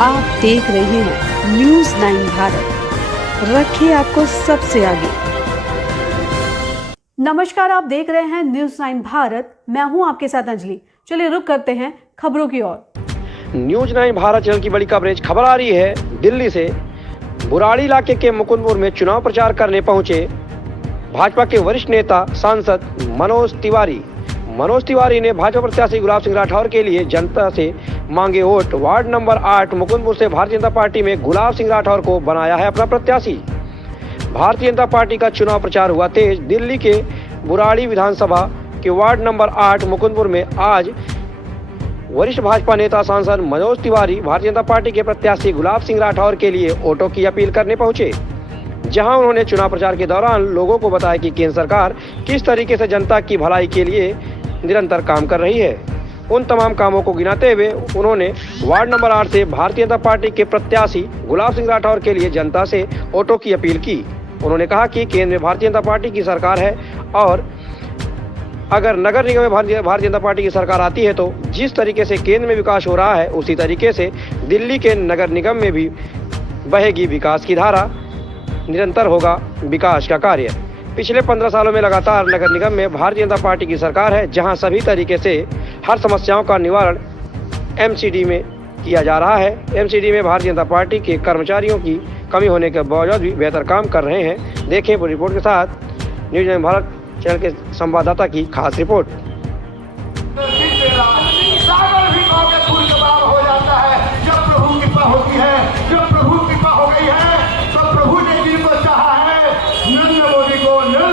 आप देख रहे हैं न्यूज़ 9 भारत, रखिए आपको सबसे आगे। नमस्कार, आप देख रहे हैं न्यूज़ 9 भारत, मैं हूं आपके साथ अंजलि। चलिए रुक करते हैं खबरों की ओर। न्यूज़ 9 भारत चैनल की बड़ी कवरेज खबर आ रही है दिल्ली से। बुराड़ी इलाके के मुकुंदपुर में चुनाव प्रचार करने पहुंचे भाजपा के वरिष्ठ नेता सांसद मनोज तिवारी ने भाजपा प्रत्याशी गुलाब सिंह राठौर के लिए जनता से मांगे वोट। वार्ड नंबर 8 मुकुंदपुर से भारतीय जनता पार्टी में गुलाब सिंह राठौर को बनाया है अपना प्रत्याशी। भारतीय जनता पार्टी का चुनाव प्रचार हुआ तेज। दिल्ली के बुराड़ी विधानसभा के वार्ड नंबर 8 मुकुंदपुर में आज वरिष्ठ भाजपा नेता सांसद मनोज तिवारी भारतीय जनता पार्टी के प्रत्याशी गुलाब सिंह राठौर के लिए वोटों की अपील करने पहुंचे, जहां उन्होंने चुनाव प्रचार के दौरान लोगों को बताया कि केंद्र सरकार किस तरीके से जनता की भलाई के लिए निरंतर काम कर रही है। उन तमाम कामों को गिनाते हुए उन्होंने वार्ड नंबर 8 से भारतीय जनता पार्टी के प्रत्याशी गुलाब सिंह राठौर के लिए जनता से वोटों की अपील की। उन्होंने कहा कि केंद्र में भारतीय जनता पार्टी की सरकार है और अगर नगर निगम में भारतीय जनता पार्टी की सरकार आती है तो जिस तरीके से केंद्र में विकास हो रहा है उसी तरीके से दिल्ली के नगर निगम में भी बहेगी विकास की धारा, निरंतर होगा विकास का कार्य। पिछले 15 सालों में लगातार नगर निगम में भारतीय जनता पार्टी की सरकार है, जहां सभी तरीके से हर समस्याओं का निवारण एमसीडी में किया जा रहा है। एमसीडी में भारतीय जनता पार्टी के कर्मचारियों की कमी होने के बावजूद भी बेहतर काम कर रहे हैं। देखें पूरी रिपोर्ट के साथ न्यूज़ 9 भारत चैनल के संवाददाता की खास रिपोर्ट। सागर भी गाँव के फूल कबाब हो जाता है जब प्रभु कृपा होती है। जब प्रभु कृपा हो गई है तो प्रभु ने दिल को चाहा है, नरेंद्र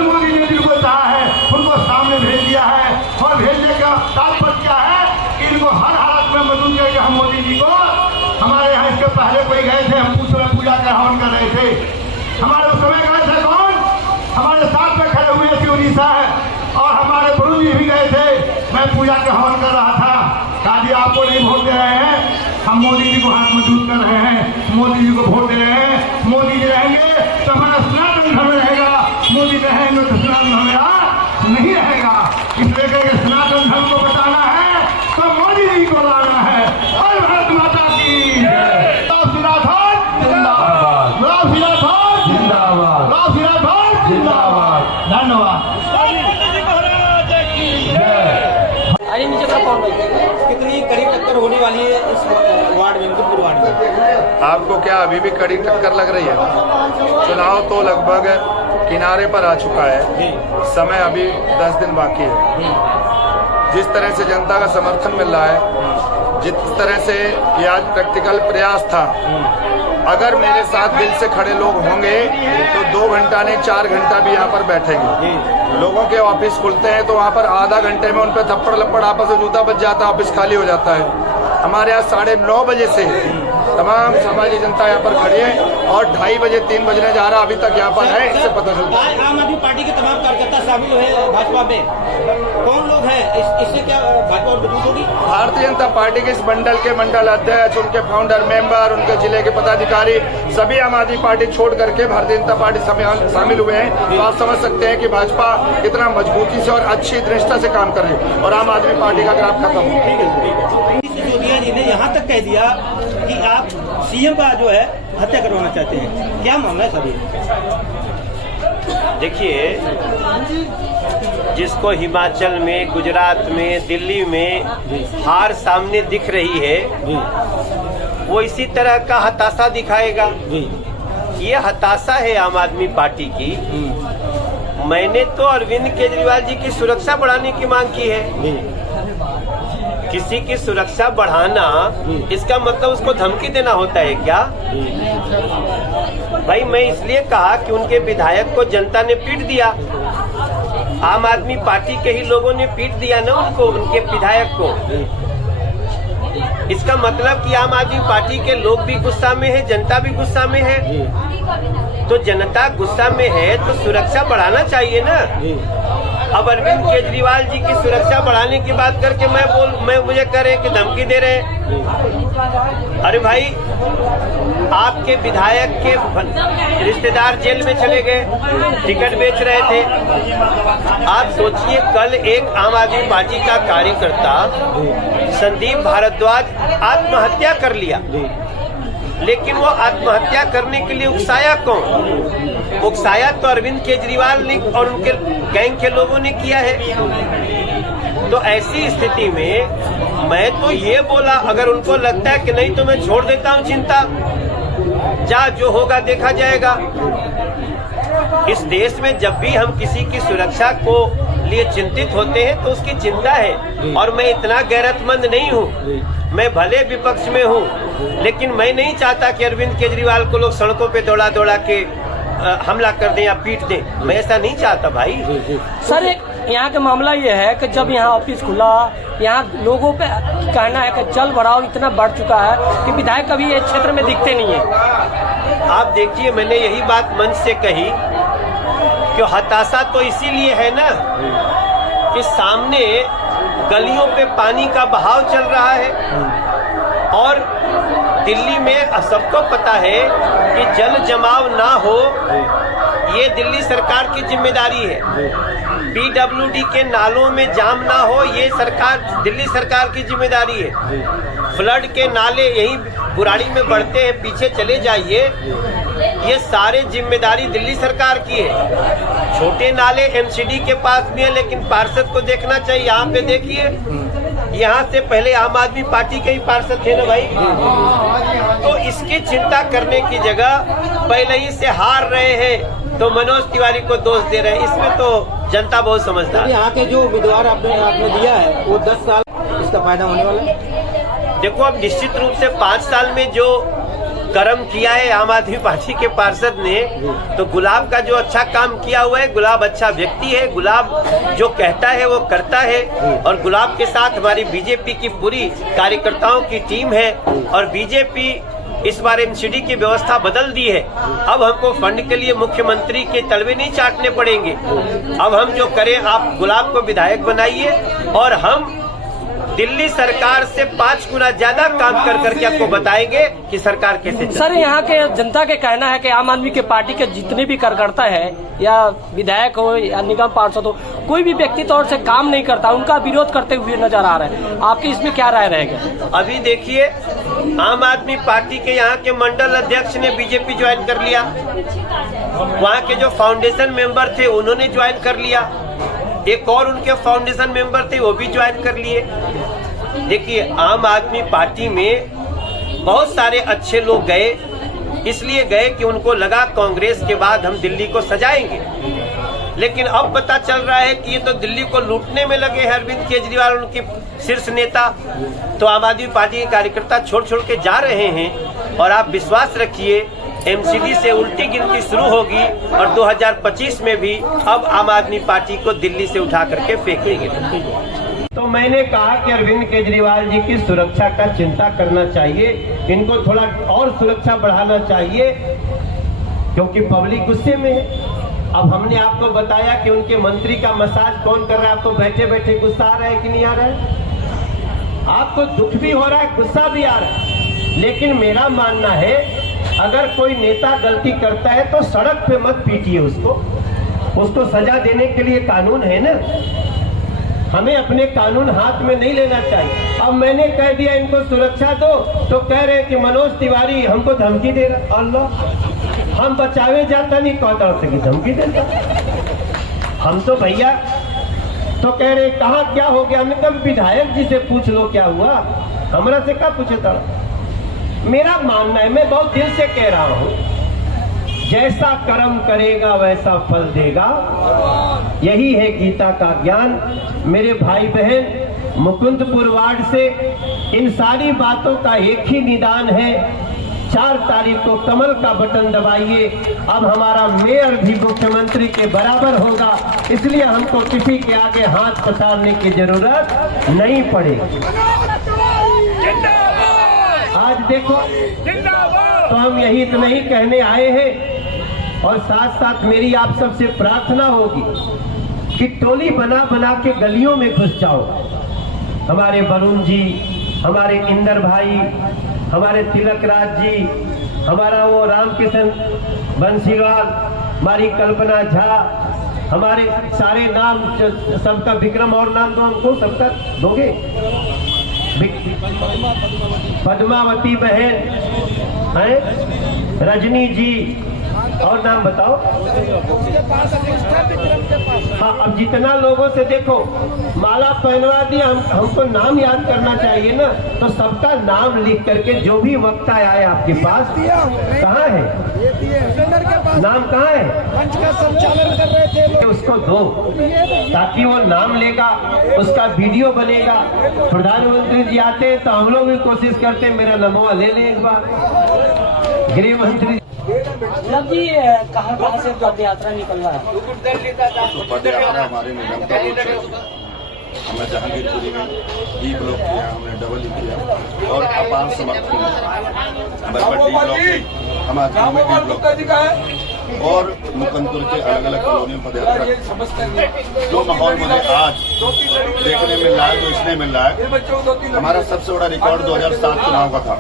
मोदी ने दिल को चाहा है, उनको सामने भेज दिया है। और भेजने का तात्पर्य क्या है कि इनको हर हालत में मदद करेंगे हम मोदी जी को। हमारे यहाँ इसके पहले कोई गए थे, हम पूजा का हवन कर रहे थे। हमारे उस समय गए थे कौन? हमारे साथ में खड़े हुए थे उड़ीसा है और हमारे गुरु जी भी गए थे। मैं पूजा का हवन कर रहा था। कहा आपको नहीं वोट दे रहे हैं, हम मोदी जी को हाथ मजबूत कर रहे हैं, मोदी जी को वोट दे रहे हैं। मोदी जी रहेंगे तो हमारा सनातन धर्म रहेगा, मोदी रहेंगे तो सनातन हमें नहीं रहेगा। इसलिए करके सनातन धर्म को बचाना है तो मोदी जी को लाना है। और भारत माता की गुलाब सिंह राठौर जिंदाबाद, गुलाब सिंह राठौर जिंदाबाद, गुलाब सिंह राठौर जिंदाबाद। धन्यवाद। कितनी कड़ी टक्कर होने वाली है इस वार्ड में, मुकुंदपुर वार्ड में? आपको क्या अभी भी कड़ी टक्कर लग रही है? चुनाव तो लगभग किनारे पर आ चुका है, समय अभी 10 दिन बाकी है। जिस तरह से जनता का समर्थन मिल रहा है, जिस तरह से ये आज प्रैक्टिकल प्रयास था, अगर मेरे साथ दिल से खड़े लोग होंगे तो 2 घंटा नहीं 4 घंटा भी यहाँ पर बैठेंगे। लोगों के ऑफिस खुलते हैं तो वहाँ पर आधा घंटे में उन पर थप्पड़ लप्पड़ आपस में जूता बच जाता है, ऑफिस खाली हो जाता है। हमारे यहाँ 9:30 बजे से तमाम समाजी जनता यहाँ पर खड़ी है और 2:30 बजे 3 बजने जा रहा अभी तक यहाँ पर है, इससे पता चलता है। आम आदमी पार्टी के तमाम कार्यकर्ता शामिल हुए भाजपा में, कौन लोग हैं? इससे क्या भाजपा और मजबूत होगी? भारतीय जनता पार्टी के इस मंडल के मंडल अध्यक्ष, उनके फाउंडर मेंबर, उनके जिले के पदाधिकारी सभी आम आदमी पार्टी छोड़ करके भारतीय जनता पार्टी शामिल हुए हैं। तो आप समझ सकते हैं कि भाजपा कितना मजबूती से और अच्छी दृष्टि से काम कर रही है और आम आदमी पार्टी का ग्राफ खत्म हो। ठीक है। सिसोदिया जी ने यहाँ तक कह दिया कि आप सीएम का जो है हत्या करवाना चाहते हैं, क्या मामला है सभी? देखिए, जिसको हिमाचल में, गुजरात में, दिल्ली में हार सामने दिख रही है, वो इसी तरह का हताशा दिखाएगा। ये हताशा है आम आदमी पार्टी की। मैंने तो अरविंद केजरीवाल जी की सुरक्षा बढ़ाने की मांग की है। किसी की सुरक्षा बढ़ाना इसका मतलब उसको धमकी देना होता है क्या? भाई, मैं इसलिए कहा कि उनके विधायक को जनता ने पीट दिया, आम आदमी पार्टी के ही लोगों ने पीट दिया ना उनको, उनके विधायक को। इसका मतलब कि आम आदमी पार्टी के लोग भी गुस्सा में है, जनता भी गुस्सा में है। तो जनता गुस्सा में है तो सुरक्षा बढ़ाना चाहिए ना। अब अरविंद केजरीवाल जी की सुरक्षा बढ़ाने की बात करके मुझे कह रहे हैं कि धमकी दे रहे हैं। अरे भाई, आपके विधायक के रिश्तेदार जेल में चले गए, टिकट बेच रहे थे। आप सोचिए, कल एक आम आदमी पार्टी का कार्यकर्ता संदीप भारद्वाज आत्महत्या कर लिया। लेकिन वो आत्महत्या करने के लिए उकसाया कौन? उकसाया तो अरविंद केजरीवाल ने और उनके गैंग के लोगों ने किया है। तो ऐसी स्थिति में मैं तो ये बोला, अगर उनको लगता है कि नहीं तो मैं छोड़ देता हूँ चिंता, जा जो होगा देखा जाएगा। इस देश में जब भी हम किसी की सुरक्षा को लिए चिंतित होते हैं तो उसकी चिंता है। और मैं इतना गैरतमंद नहीं हूँ, मैं भले विपक्ष में हूँ, लेकिन मैं नहीं चाहता कि अरविंद केजरीवाल को लोग सड़कों पे दौड़ा दौड़ा के हमला कर दें या पीट दें। मैं ऐसा नहीं चाहता भाई। सर, एक यहाँ का मामला ये है कि जब यहाँ ऑफिस खुला, यहाँ लोगों पे कहना है कि जल भराव इतना बढ़ चुका है कि विधायक कभी इस क्षेत्र में दिखते नहीं है। आप देखिए, मैंने यही बात मंच से कही कि हताशा तो इसीलिए है ना कि सामने गलियों पे पानी का बहाव चल रहा है और दिल्ली में सबको पता है कि जल जमाव ना हो, ये दिल्ली सरकार की जिम्मेदारी है। पीडब्ल्यूडी के नालों में जाम ना हो, ये दिल्ली सरकार की जिम्मेदारी है। फ्लड के नाले यही बुराड़ी में बढ़ते हैं, पीछे चले जाइए, ये सारे जिम्मेदारी दिल्ली सरकार की है। छोटे नाले एमसीडी के पास भी है, लेकिन पार्षद को देखना चाहिए। यहाँ पे देखिए, यहाँ से पहले आम आदमी पार्टी के ही पार्षद थे ना भाई। तो इसकी चिंता करने की जगह पहले ही से हार रहे हैं तो मनोज तिवारी को दोष दे रहे हैं। इसमें तो जनता बहुत समझदार है। यहाँ के जो उम्मीदवार आपने दिया है वो 10 साल इसका फायदा होने वाला है। देखो, अब निश्चित रूप से 5 साल में जो कर्म किया है आम आदमी पार्टी के पार्षद ने, तो गुलाब का जो अच्छा काम किया हुआ है, गुलाब अच्छा व्यक्ति है, गुलाब जो कहता है वो करता है। और गुलाब के साथ हमारी बीजेपी की पूरी कार्यकर्ताओं की टीम है और बीजेपी इस बार एमसीडी की व्यवस्था बदल दी है। अब हमको फंड के लिए मुख्यमंत्री के तलवे नहीं चाटने पड़ेंगे। अब हम जो करें, आप गुलाब को विधायक बनाइए और हम दिल्ली सरकार से 5 गुना ज्यादा काम कर करके आपको बताएंगे कि सरकार कैसे। सर, यहाँ के जनता के कहना है कि आम आदमी के पार्टी के जितने भी कार्यकर्ता है, या विधायक हो या निगम पार्षद हो, कोई भी व्यक्ति तौर से काम नहीं करता, उनका विरोध करते हुए नजर आ रहा है। आपकी इसमें क्या राय रहेगा? अभी देखिए, आम आदमी पार्टी के यहाँ के मंडल अध्यक्ष ने बीजेपी ज्वाइन कर लिया, वहाँ के जो फाउंडेशन मेंबर थे उन्होंने ज्वाइन कर लिया, एक और उनके फाउंडेशन मेंबर थे वो भी ज्वाइन कर लिए। देखिए, आम आदमी पार्टी में बहुत सारे अच्छे लोग गए, इसलिए गए कि उनको लगा कांग्रेस के बाद हम दिल्ली को सजाएंगे। लेकिन अब पता चल रहा है कि ये तो दिल्ली को लूटने में लगे हैं अरविंद केजरीवाल, उनके शीर्ष नेता। तो आम आदमी पार्टी के कार्यकर्ता छोड़ छोड़ के जा रहे हैं और आप विश्वास रखिए, एमसीडी से उल्टी गिनती शुरू होगी और 2025 में भी अब आम आदमी पार्टी को दिल्ली से उठा करके फेंकेंगे। तो मैंने कहा कि अरविंद केजरीवाल जी की सुरक्षा का चिंता करना चाहिए, इनको थोड़ा और सुरक्षा बढ़ाना चाहिए, क्योंकि पब्लिक गुस्से में है। अब हमने आपको बताया कि उनके मंत्री का मसाज कौन कर रहा है। आपको बैठे बैठे गुस्सा आ रहा है कि नहीं आ रहा है? आपको दुख भी हो रहा है, गुस्सा भी आ रहा है। लेकिन मेरा मानना है, अगर कोई नेता गलती करता है तो सड़क पे मत पीटिए उसको सजा देने के लिए कानून है ना। हमें अपने कानून हाथ में नहीं लेना चाहिए। अब मैंने कह दिया इनको सुरक्षा दो, तो कह रहे हैं कि मनोज तिवारी हमको धमकी दे रहा। अल्लाह, हम बचावे जाता नहीं, कौन से की धमकी देता। हम तो भैया तो कह रहे कहाँ क्या हो गया। हमने कहा विधायक जी से पूछ लो क्या हुआ, हमरा से क्या पूछे था। मेरा मानना है, मैं बहुत दिल से कह रहा हूँ, जैसा कर्म करेगा वैसा फल देगा, यही है गीता का ज्ञान। मेरे भाई बहन, मुकुंदपुर वार्ड से इन सारी बातों का एक ही निदान है, 4 तारीख को कमल का बटन दबाइए। अब हमारा मेयर भी मुख्यमंत्री के बराबर होगा, इसलिए हमको किसी के आगे हाथ पसारने की जरूरत नहीं पड़ेगी। आज देखो, तो हम यही तो नहीं कहने आए हैं, और साथ साथ मेरी आप सबसे प्रार्थना होगी कि टोली बना बना के गलियों में घुस जाओ। हमारे वरुण जी, हमारे इंदर भाई, हमारे तिलक राज जी, हमारा वो रामकिशन बंसीवाल, हमारी कल्पना झा, हमारे सारे नाम सबका, विक्रम और नाम दो हमको, सबका दोगे? पद्मावती बहन, हैं रजनी जी, और नाम बताओ। हाँ, अब जितना लोगों से देखो माला पहनवा दिया, हमको नाम याद करना चाहिए ना, तो सबका नाम लिख करके जो भी वक्ता आए आपके पास, कहाँ है नाम, कहाँ है, उसको दो, ताकि वो नाम लेगा, उसका वीडियो बनेगा। प्रधानमंत्री जी आते हैं तो हम लोग भी कोशिश करते हैं मेरा नमवा ले लें एक बार। गृह मंत्री जी कहाँ से पद यात्रा निकल रहा है? तो पद यात्रा हमारे निगम का रोड से हमने जहांगीरपुरी में ई ब्लॉक किया, हमने डबल ई किया और अपार समर्थन हमारे डी ब्लॉक में, हमारे गाँव में डी ब्लॉक और मुकंदपुर के अलग अलग कॉलोनियों में पदयात्रा। जो माहौल मुझे आज देखने मिल रहा है, जो इसमें मिल रहा है, हमारा सबसे बड़ा रिकॉर्ड 2007 चुनाव का था,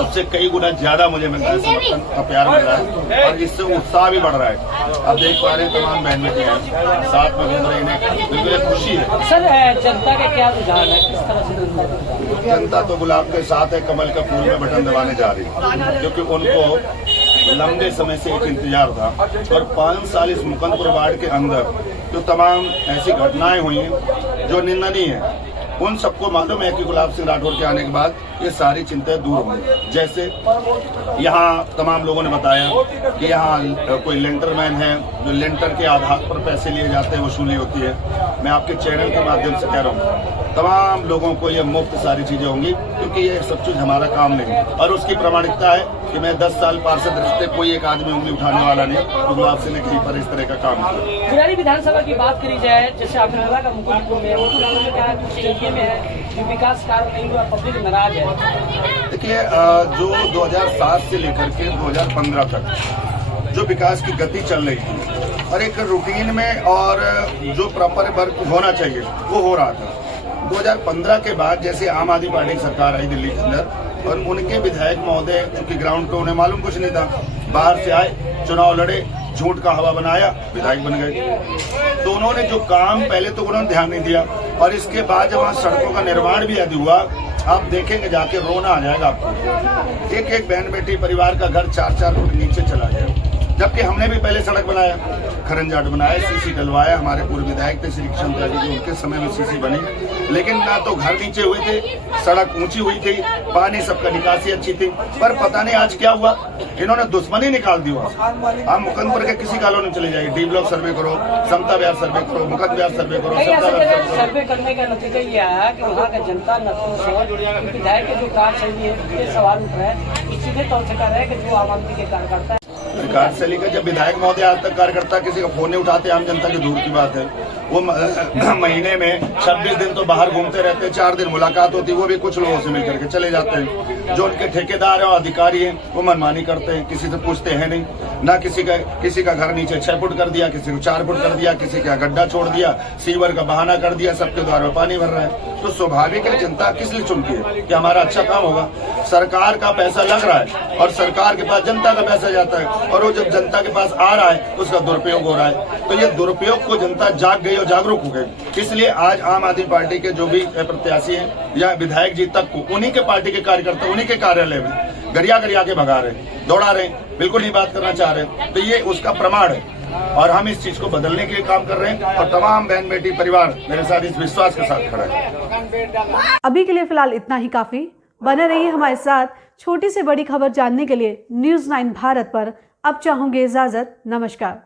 उससे कई गुना ज्यादा मुझे मिल रहा है, समर्थन का प्यार मिल रहा है और इससे उत्साह भी बढ़ रहा है। अब देख पा रहे हैं तमाम बहन बेटियां साथ में घूम रही हैं, बिल्कुल खुशी है। सर जनता का क्या रुझान है, किस तरह से? जनता तो गुलाब के साथ है, कमल का फूल में बटन दबाने जा रही है, क्योंकि उनको लंबे समय से एक इंतजार था। और 5 साल इस मुकंदपुर वार्ड के अंदर जो तमाम ऐसी घटनाएं हुई हैं जो निंदनीय है, उन सबको मालूम है कि गुलाब सिंह राठौर के आने के बाद ये सारी चिंताएं दूर होंगी। जैसे यहाँ तमाम लोगों ने बताया कि यहाँ कोई लेंटरमैन है, जो लेंटर के आधार पर पैसे लिए जाते हैं, वसूली होती है। मैं आपके चैनल के माध्यम से कह रहा हूँ तमाम लोगों को ये मुफ्त सारी चीजें होंगी, क्योंकि ये सब चीज हमारा काम नहीं है। और उसकी प्रामाणिकता है कि मैं 10 साल पार्षद रहते कोई एक आदमी उंगली उठाने वाला नहीं, तो गुलाब सिंह ने कहीं पर इस तरह का काम किया। बुराड़ी विधानसभा की बात करी जाए, जैसे आपने बोला का मुकुंदपुर में कहा कुछ एरिया में है जो विकास कार्य नहीं हुआ, पब्लिक नाराज है। देखिए, जो 2007 से लेकर के 2015 तक जो विकास की गति चल रही थी और एक रूटीन में और जो प्रॉपर वर्क होना चाहिए वो हो रहा था। 2015 के बाद जैसे आम आदमी पार्टी की सरकार आई दिल्ली के अंदर और उनके विधायक महोदय, क्योंकि ग्राउंड पे उन्हें मालूम कुछ नहीं था, बाहर से आए, चुनाव लड़े, झूठ का हवा बनाया, विधायक बन गए। तो उन्होंने जो काम पहले तो उन्होंने ध्यान नहीं दिया और इसके बाद जब वहाँ सड़कों का निर्माण भी यदि हुआ, आप देखेंगे जाके रोना आ जाएगा आपको। एक एक बहन बेटी परिवार का घर 4-4 फुट नीचे चला गया, जबकि हमने भी पहले सड़क बनाया, खरंजाट बनाया, सीसी डलवाया। हमारे पूर्व विधायक थे श्री कृष्ण त्यागी जी, उनके समय में सीसी बनी, लेकिन ना तो घर नीचे हुए थे, सड़क ऊंची हुई थी, पानी सबका निकासी अच्छी थी। पर पता नहीं आज क्या हुआ, इन्होंने दुश्मनी निकाल दी। आप मुकंदपुर के किसी कॉलोनी चले जाइए, डी ब्लॉक सर्वे करो, समता विहार सर्वे करो, मुकंद विहार सर्वे करो, सर्वे करने का नतीजा ये आया कि वहाँ का जनता विधायक के जो कार्यशैली है उसके सवाल उठ रहे हैं, सीधे तौर से कह रहे हैं कि जो आम आदमी के कार्यकर्ता कार्यशैली का, जब विधायक महोदय आज तक कार्यकर्ता किसी का फोन नहीं उठाते, आम जनता की दूर की बात है। वो महीने में 26 दिन तो बाहर घूमते रहते हैं, 4 दिन मुलाकात होती है, वो भी कुछ लोगों से मिलकर के चले जाते हैं। जो उनके ठेकेदार और अधिकारी हैं वो मनमानी करते हैं, किसी से पूछते हैं नहीं, ना किसी का घर नीचे 6 फुट कर दिया, किसी को 4 फुट कर दिया, किसी का गड्ढा छोड़ दिया, सीवर का बहाना कर दिया, सबके द्वार में पानी भर रहा है। तो स्वाभाविक है जनता किस लिए चुनती है कि हमारा अच्छा काम होगा। सरकार का पैसा लग रहा है और सरकार के पास जनता का पैसा जाता है, और वो जब जनता के पास आ रहा है उसका दुरुपयोग हो रहा है। तो ये दुरुपयोग को जनता जाग गई और जागरूक हो गई। इसलिए आज आम आदमी पार्टी के जो भी प्रत्याशी हैं या विधायक जी तक को उन्हीं के पार्टी के कार्यकर्ता उन्हीं के कार्यालय में गरिया के भगा रहे, दौड़ा रहे, बिल्कुल नहीं बात करना चाह रहे। तो ये उसका प्रमाण है और हम इस चीज को बदलने के लिए काम कर रहे हैं और तमाम बहन बेटी परिवार मेरे साथ इस विश्वास के साथ खड़ा है। अभी के लिए फिलहाल इतना ही काफी। बने रहिए हमारे साथ। छोटी से बड़ी खबर जानने के लिए न्यूज़ 9 भारत पर अब चाहूंगी इजाजत। नमस्कार।